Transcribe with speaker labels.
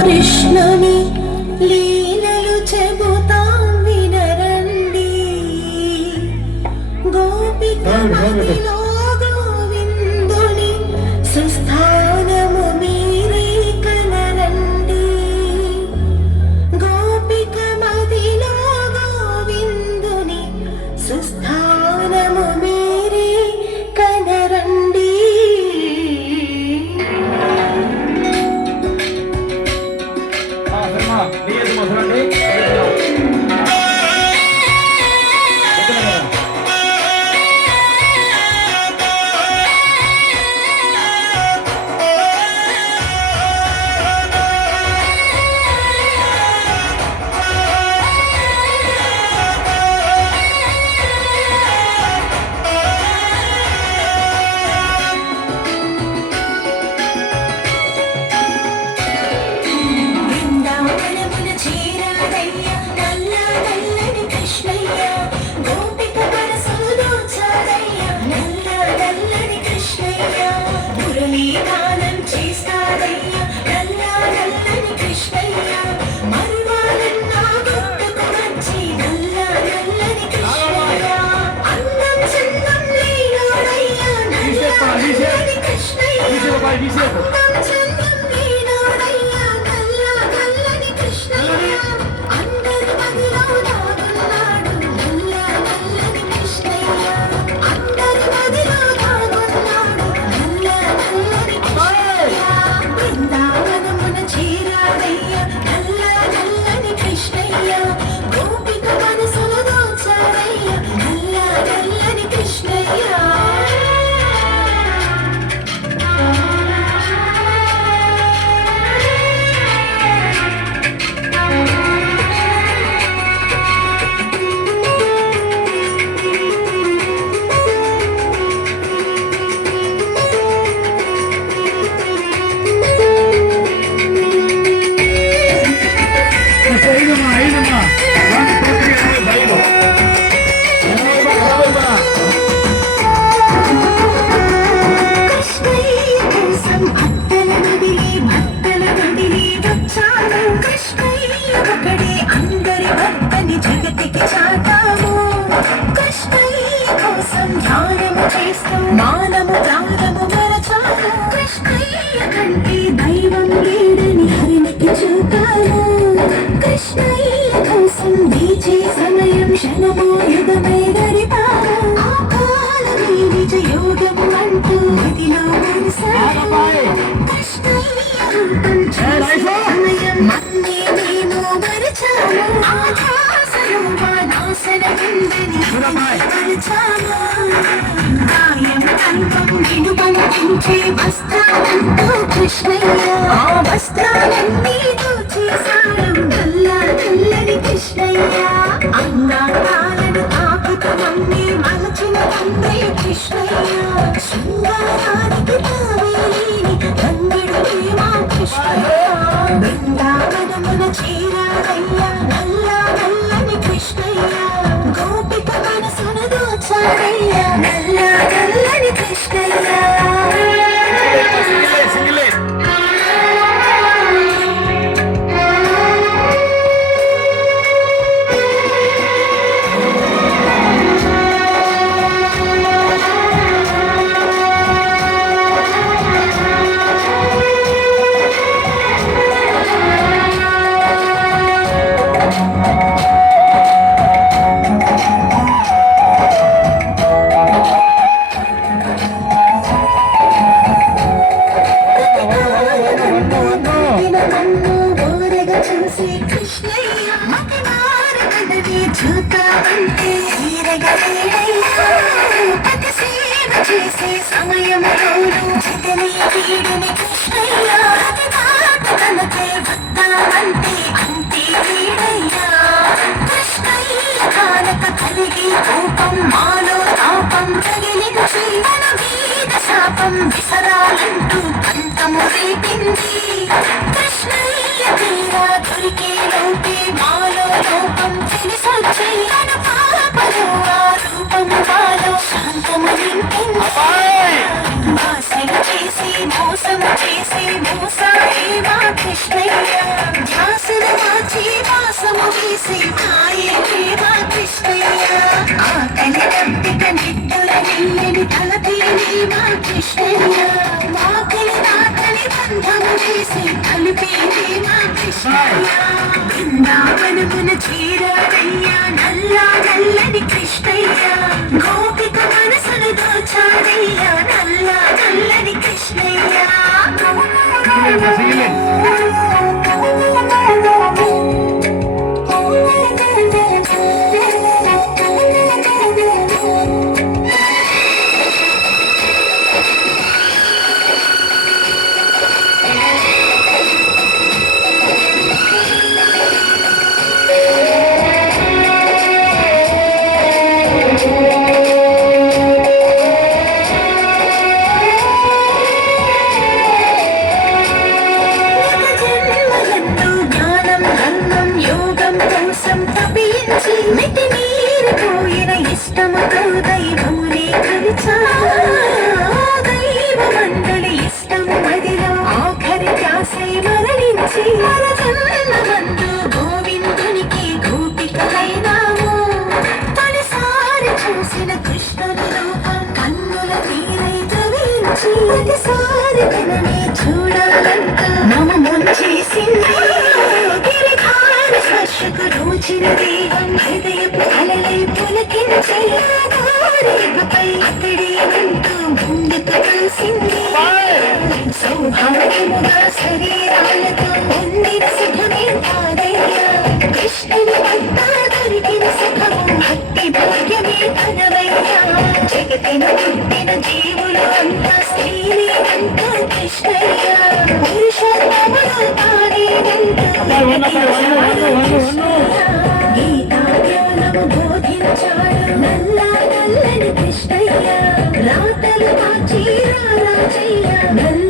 Speaker 1: కృష్ణుని లీలలు చెబుతాం వినరండి. గోపిక మదిలో జగతికి చాటాము కృష్ణయ్య కోసం ధ్యానము చేస్తూ మానము ప్రాణము మరచాను కృష్ణయ్య కంటే దైవం లేడని హరినికి చూపాను. కృష్ణయ్య కోసం వేచే సమయం క్షణమో యుగమే అంటూ మదిలో మనసాను. కృష్ణయ్య రూపం చూసే సమయం నిలుపంచే వస్త్రాలంటూ కృష్ణయ్య. ఆ వస్త్రాలన్నీ దోచేశాడు నల్ల నల్లని కృష్ణయ్య. అందాలను తాకుతూ నన్నే మలచిన తండ్రి కృష్ణయ్య. శృంగారానికి తావేలేని తండ్రి మా కృష్ణయ్య. బృందావనమున చేరాడయ్య చేసే సమయంలోను చితని వీడిని కృష్ణయ్య అది మాట తనకే వద్దామంటే అంతే వీడయ్యా కృష్ణయ్య కానక కలిగి కోపం మాలో తాపం తగిలించి తన మీద శాపం విసర బృందావనమున చేరాడయ్యా నల్లా నల్లని కృష్ణయ్య. గోపిక మనసును దోచాడయ్యా నల్లా నల్లని కృష్ణయ్య. యోగం కోసం తపించి మితి మీరిపోయిన ఇష్టముతో దైవమునే కలిచా దైవ మండలి ఇష్టము మదిలో ఆఖరి ధ్యాసై మరణించి మన జగతిన పుట్టిన జీవులు అంతా స్త్రీని అంట కృష్ణయ్య పురుషోత్తముడు తానేనంటూ గీతా జ్ఞానము బోధించాడు నల్లా నల్లని కృష్ణయ్య రాతలు మార్చి రాజయ్య నల్ల